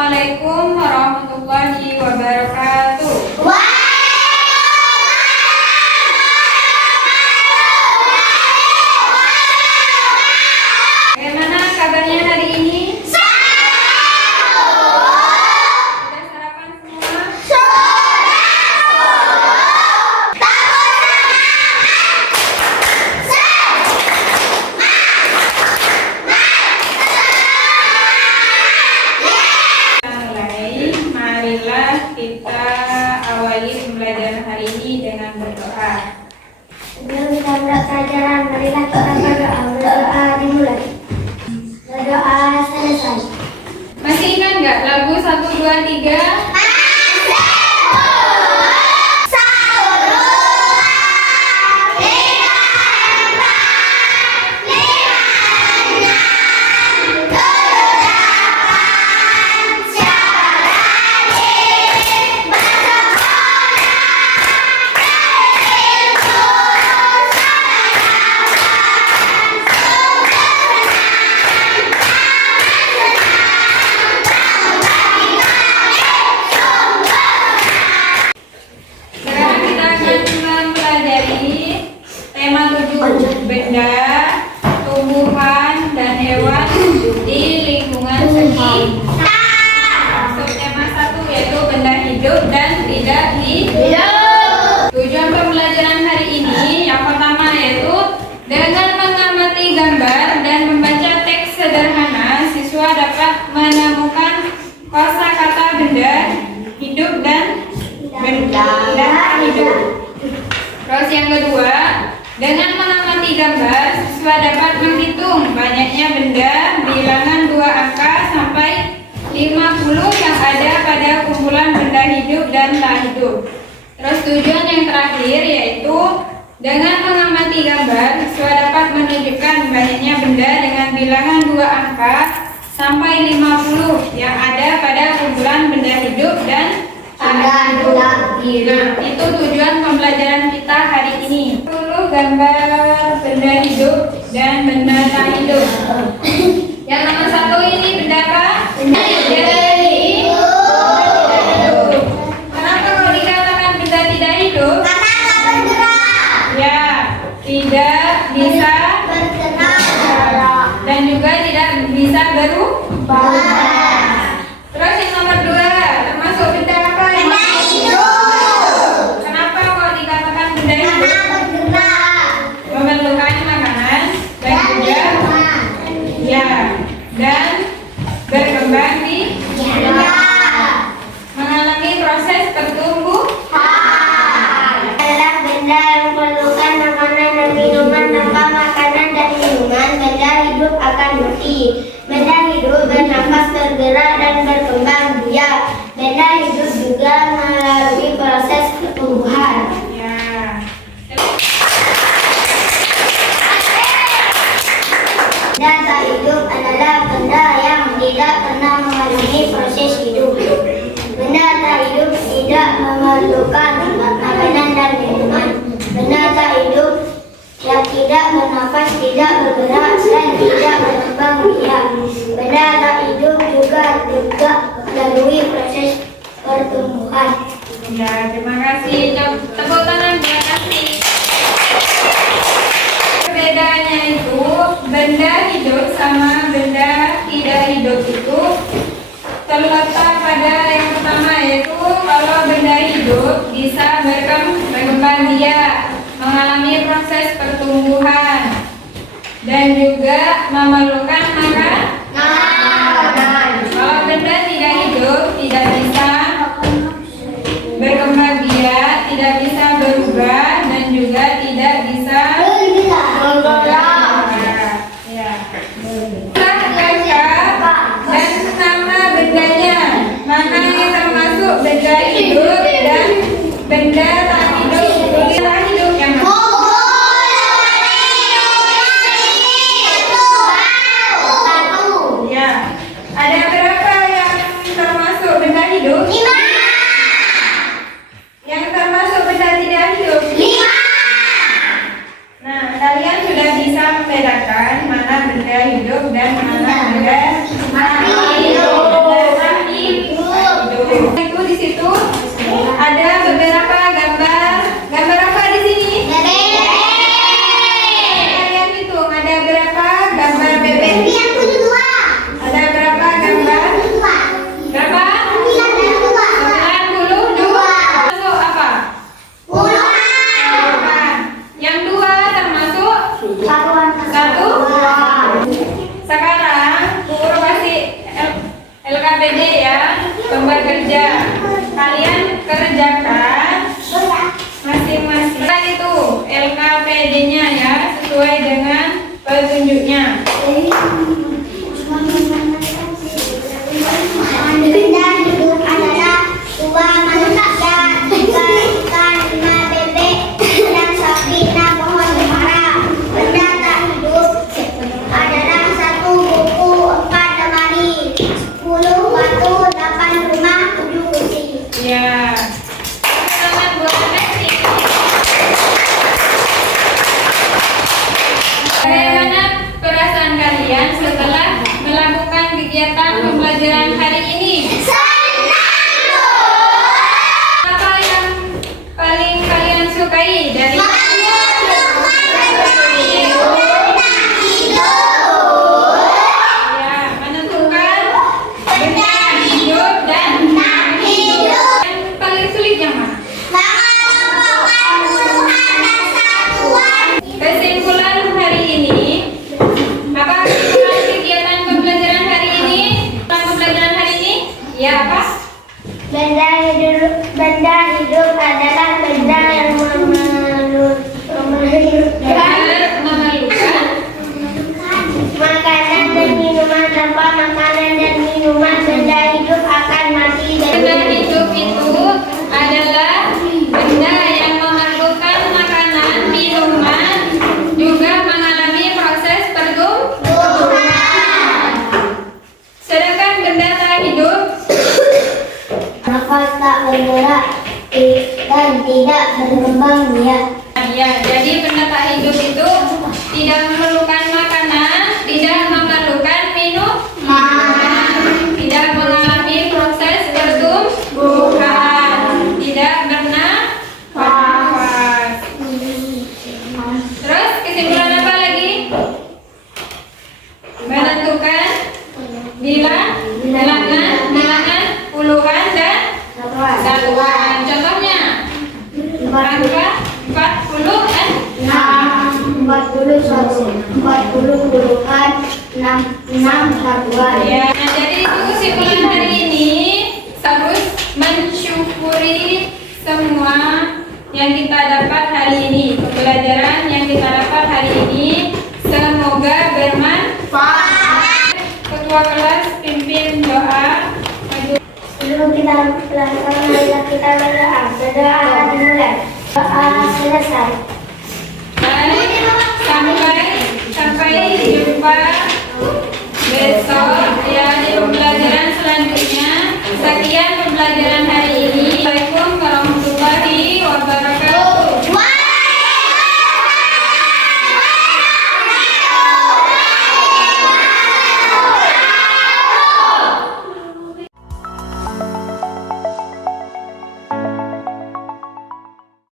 Assalamualaikum warahmatullahi wabarakatuh. Bagaimana kabarnya hari ini? Sudah sarapan semua? Marilah kita awali pembelajaran hari ini dengan berdoa. Sebelum kita mulai pelajaran, marilah kita berdoa. Berdoa dimulai. Berdoa selesai. Masih ingat nggak lagu 1, 2, 3? Benda, tumbuhan, dan hewan di lingkungan sekitar. Masuk tema 1 yaitu benda hidup dan tidak hidup. Tujuan pembelajaran hari ini yang pertama yaitu dengan mengamati gambar dan membaca teks sederhana, siswa dapat menemukan kosakata benda hidup dan benda hidup. Terus yang kedua, dengan mengamati gambar, siswa dapat menghitung banyaknya benda bilangan 2 angka sampai 50 yang ada pada kumpulan benda hidup dan tak hidup. Terus tujuan yang terakhir yaitu dengan mengamati gambar, siswa dapat menunjukkan banyaknya benda dengan bilangan 2 angka sampai 50 yang ada pada kumpulan benda hidup dan tak hidup. Nah, itu tujuan pembelajaran kita hari ini. Gambar benda hidup dan benda tak hidup. Yang nomor 1 ini benda apa? Benda hidup. Kenapa kalau dikatakan benda tidak hidup? Karena tak bergerak. Ya, tidak bisa bergerak dan juga tidak bisa berubah. Terus yang nomor 2 termasuk benda apa? Benda hidup. Kenapa kalau dikatakan benda hidup? Memerlukan makanan dan juga dan berkembang di mengalami proses pertumbuhan. Adalah benda yang memerlukan makanan dan minuman. Tanpa makanan dan minuman, benda hidup akan mati. Benda hidup bernafas, bergerak, dan berkembang biak. Benda hidup juga melalui proses pertumbuhan. Benda tak hidup adalah benda yang tidak pernah mengalami proses hidup. Benda tak hidup tidak memerlukan makanan dan minuman. Benda tak hidup yang tidak bernafas, tidak bergerak, dan tidak berkembang biak. Benda tak hidup juga melalui proses pertumbuhan. Ya, terima kasih. Tepuk tangan, terima kasih. Perbedaannya itu benda hidup sama benda tidak hidup itu terletak pada yang pertama yaitu kalau benda hidup bisa berkembang biak, mengalami proses pertumbuhan dan juga memerlukan makanan. Kalau benda tidak hidup tidak bisa berkembang biak, tidak bisa berubah dan juga tidak bisa dan nama bendanya mana yang termasuk benda hidup dan benda tak hidup. Benda hidup yang ya. Ada berapa yang termasuk benda hidup? 5. Yang termasuk benda tidak hidup? 5. Nah, kalian sudah bisa membedakan mana benda hidup dan mana benda mati. Benda mati LKPD ya, lomba kerja. Kalian kerjakan masing-masing. Itu LKPD-nya ya, sesuai dengan petunjuknya. Benda hidup adalah 2 manusia, 3 ikan, 5 bebek, dan sapi, 6 pohon cemara. Benda tak hidup adalah 1 buku, 4 lemari, 10 batu, 8 rumah, 7 kursi. Ya. Selamat buat Messi. Bagaimana perasaan kalian setelah melakukan kegiatan pembelajaran hari ini? Apa yang paling kalian sukai dari ya, menentukan benda hidup dan yang paling sulit yang mana? Kesimpulan hari ini, apa kesimpulan kegiatan pembelajaran hari ini? Pembelajaran hari ini, ya apa? Benda hidup adalah benda yang Memalukan. makanan dan minuman. Tanpa makanan dan minuman, benda hidup akan mati. Benda hidup itu adalah benda yang memerlukan makanan, minuman, juga mengalami proses pertumbuhan. Sedangkan benda tak hidup Nafas tak bergerak dan tidak berkembang biak. ya, jadi benda tak hidup itu tidak memerlukan makanan, tidak memerlukan minuman, tidak mengalami proses pertumbuhan, tidak bernafas. Terus kesimpulan apa lagi? Menentukan bilangan, puluhan dan satuan. Contohnya angka 40 dan 40 puluhan, 6 satuan. ya. Nah, jadi itu kesimpulan hari ini. Harus mensyukuri semua yang kita dapat hari ini, pembelajaran yang kita dapat hari ini. Semoga bermanfaat. Ketua kelas pimpin doa. Sebelum kita melakukan marilah kita berdoa dimulai. Doa selesai. Baik, sampai jumpa besok ya di pembelajaran